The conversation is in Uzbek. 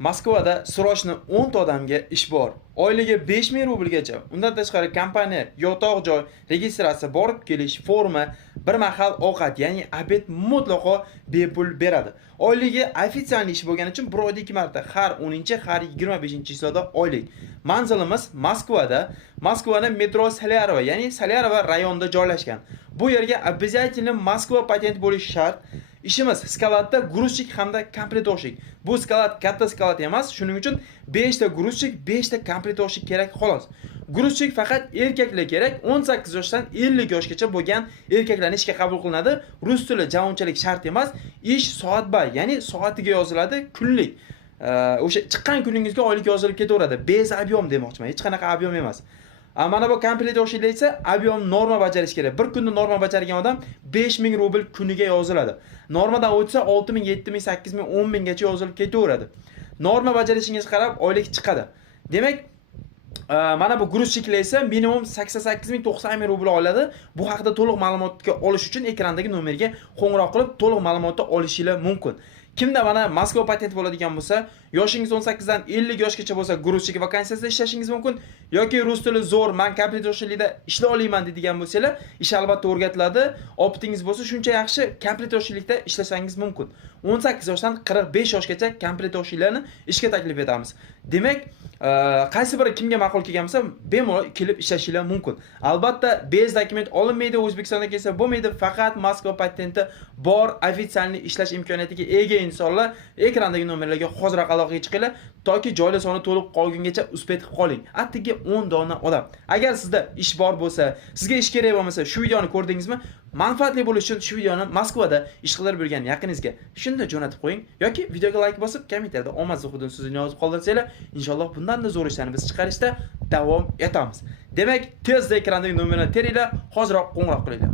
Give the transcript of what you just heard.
Moskvada srochni 10 ta odamga ish bor. Oyligi 5000 rublgacha. Undan tashqari kompaniya yotoq joy, registratsiya, borib kelish, forma, bir mahal ovqat, ya'ni obed mutlaqo bepul beradi. Oyligi ofitsial ish bo'lgani uchun bir oyda 2 marta, har 10-chi, har 25-chisoda oylik. Manzilimiz Moskvada, Moskvaning metro Salyarova, ya'ni Salyarova rayonida joylashgan. Bu yerga обязательно Moskva patent bo'lishi shart. İşimiz skalatda gruzchik hamda kompletoshik. Bu skalat katta skalat emas, shuning uchun 5 ta gruzchik, 5 ta kompletoshik kerak xolos. Gruzchik faqat erkaklar kerak. 18 yoshdan 50 yoshgacha bo'lgan erkaklarni ishga qabul qilinadi. Rus tili javonchalik shart emas. Ish soatbay, ya'ni soatiga yoziladi, kunlik. O'sha chiqqan kuningizga oylik yozilib ketaveradi. Bez объем demoqchiman, hech qanaqa объем emas. Mana bu kompletoshiklar esa объем norma bajarish kerak. Bir kunda norma bajargan odam 5000 rubl kuniga yoziladi. Normadan o'tsa 6000, 7000, 8000, 10000 gacha yozilib ketaveradi. Norma bajarishingiz qarab oylik chiqadi. Demak, mana bu gruzchiklar esa minimum 88000, 90000 rubl oladi. Bu haqida to'liq ma'lumotga olish uchun ekrandagi nomerga qo'ng'iroq qilib to'liq ma'lumotni olishingiz mumkin. Kimda mana Moskva patent bo'ladigan bo'lsa, yoshingiz 18 dan 50 yoshgacha bo'lsa, gruzchik vakansiyasida ishlashingiz mumkin yoki rus tili zo'r, men kompletoshlikda ishlay olmayman deydigan bo'lsangiz, ish albatta o'rgatiladi. Optingiz bo'lsa, shuncha yaxshi kompletoshlikda ishlasangiz mumkin. 18 yoshdan 45 yoshgacha kompletoshliklarni ishga taklif etamiz. Demak, qaysi biri kimga ma'qul kelgan bo'lsa, bemalol kelib ishlashingiz mumkin. Albatta, bez dokument olinmaydi, O'zbekistonga kelsa bo'lmaydi, faqat Moskva patenti bor, ofitsial ishlash imkoniyatiga ega insonlar ekrandagi nomerlarga hoziroq aloqaga chiqinglar, toki joylar soni to'lib qolgungacha uspet qilib qoling. Atigi 10 dona odam. Agar sizda ish bor bo'lsa, sizga ish kerak bo'lmasa, shu videoni ko'rdingizmi? Manfaatli bo'lishi uchun shu videoni Moskvada ish qilib yurgan yaqiningizga shunda jo'natib qo'ying yoki videoga like bosib, kommentariyada omadli hudud so'zini yozib qoldirsanglar, inshaalloh bundan da zo'r ishlarni biz chiqarishda davom etamiz. Demak, tezda ekrandagi nomerni teringlar, hoziroq qo'ng'iroq qilinglar.